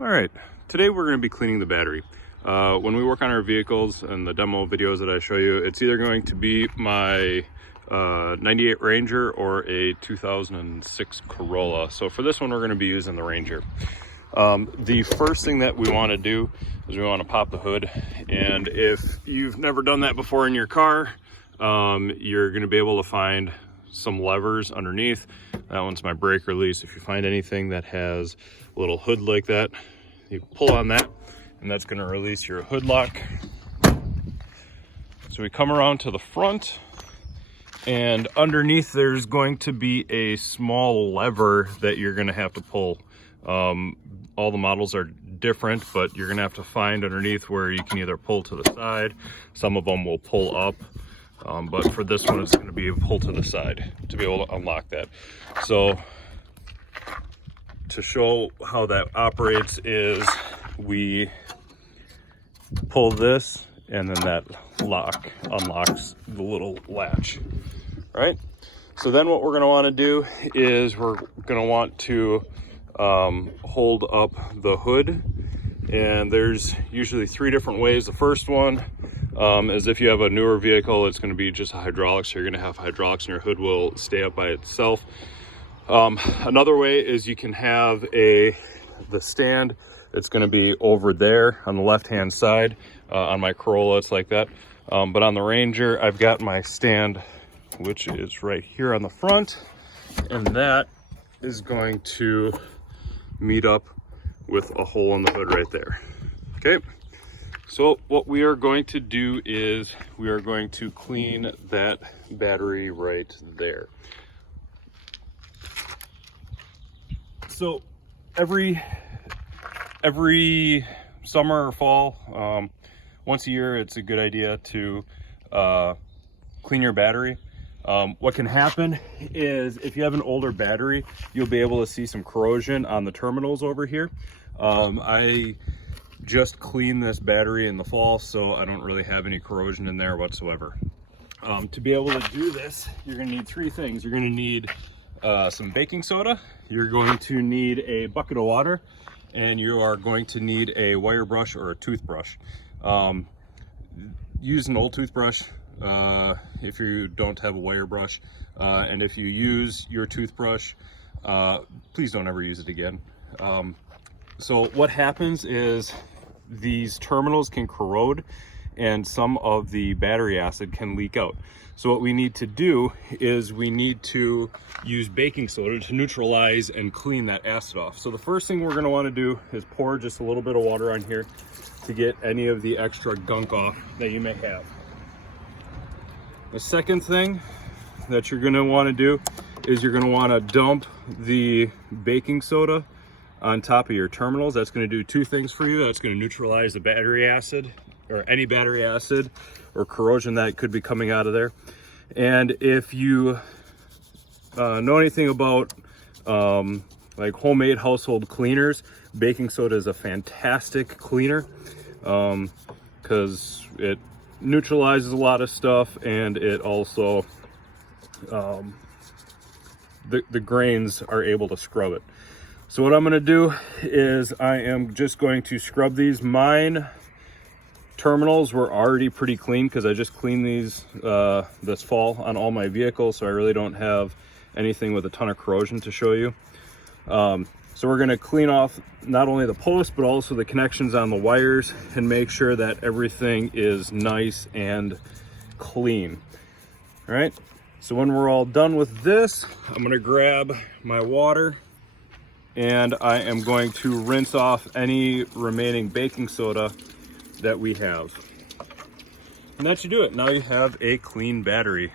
All right, today we're going to be cleaning the battery. When we work on our vehicles and the demo videos that I show you, it's either going to be my 98 Ranger or a 2006 Corolla. So for this one, we're going to be using the Ranger. The first thing that we want to do is we want to pop the hood. And if you've never done that before in your car, you're going to be able to find some levers underneath. That one's my brake release. If you find anything that has a little hood like that, you pull on that and that's going to release your hood lock. So we come around to the front, and underneath there's going to be a small lever that you're going to have to pull. All the models are different, but you're going to have to find underneath where you can either pull to the side. Some of them will pull up. But for this one, it's going to be a pull to the side to be able to unlock that. So to show how that operates is we pull this and then that lock unlocks the little latch, right? So then what we're going to want to do is we're going to want to hold up the hood, and there's usually 3 different ways. The first one is if you have a newer vehicle, it's going to be just a hydraulics. So you're going to have hydraulics and your hood will stay up by itself. Another way is you can have the stand. It's going to be over there on the left hand side. On my Corolla it's like that, but on the Ranger I've got my stand, which is right here on the front, and that is going to meet up with a hole in the hood right there. Okay, so what we are going to do is we are going to clean that battery right there. So every summer or fall, once a year, it's a good idea to clean your battery. What can happen is if you have an older battery, you'll be able to see some corrosion on the terminals over here. I just cleaned this battery in the fall, so I don't really have any corrosion in there whatsoever. To be able to do this, you're going to need 3 things. You're going to need some baking soda, you're going to need a bucket of water, and you are going to need a wire brush or a toothbrush. Use an old toothbrush if you don't have a wire brush, and if you use your toothbrush, please don't ever use it again. So what happens is these terminals can corrode and some of the battery acid can leak out. So what we need to do is we need to use baking soda to neutralize and clean that acid off. So the first thing we're going to want to do is pour just a little bit of water on here to get any of the extra gunk off that you may have. The second thing that you're going to want to do is you're going to want to dump the baking soda on top of your terminals. That's going to do 2 things for you. That's going to neutralize the battery acid, or any battery acid or corrosion that could be coming out of there. And if you know anything about like homemade household cleaners, baking soda is a fantastic cleaner because it neutralizes a lot of stuff, and it also the grains are able to scrub it. So what I'm going to do is I am just going to scrub these. Mine terminals were already pretty clean because I just cleaned these this fall on all my vehicles, so I really don't have anything with a ton of corrosion to show you. So we're going to clean off not only the post but also the connections on the wires and make sure that everything is nice and clean. All right, so when we're all done with this, I'm going to grab my water and I am going to rinse off any remaining baking soda that we have. And that should do it. Now you have a clean battery.